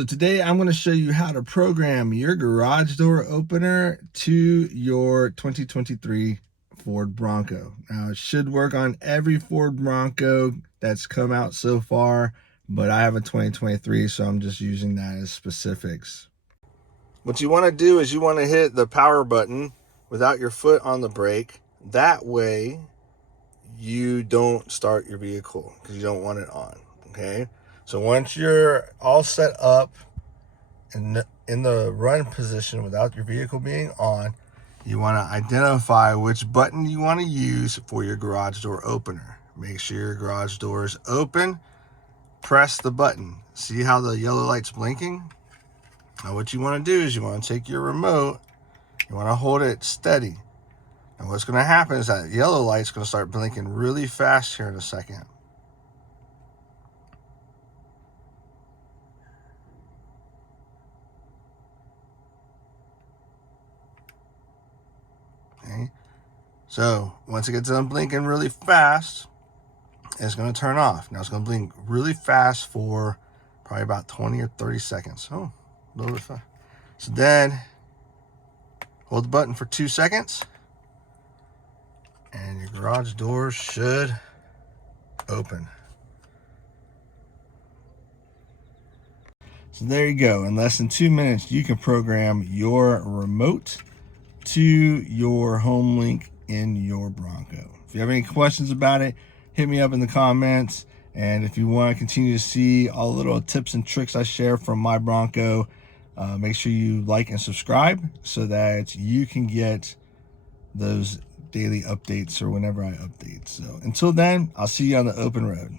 So today I'm going to show you how to program your garage door opener to your 2023 Ford Bronco. Now it should work on every Ford Bronco that's come out so far, but I have a 2023, so I'm just using that as specifics. What you want to do is you want to hit the power button without your foot on the brake. That way you don't start your vehicle because you don't want it on, okay? So once you're all set up in the run position without your vehicle being on, you want to identify which button you want to use for your garage door opener. Make sure your garage door is open. Press the button. See how the yellow light's blinking? Now what you want to do is you want to take your remote, you want to hold it steady. And what's going to happen is that yellow light's going to start blinking really fast here in a second. Okay. So once it gets done blinking really fast, it's going to turn off. Now it's going to blink really fast for probably about 20 or 30 seconds. Oh, a little bit fast. So then hold the button for 2 seconds and your garage door should open. So there you go. In less than 2 minutes, you can program your remote to your home link in your Bronco. If you have any questions about it, hit me up in the comments. And if you want to continue to see all the little tips and tricks I share from my Bronco, make sure you like and subscribe so that you can get those daily updates or whenever I update. So until then, I'll see you on the open road.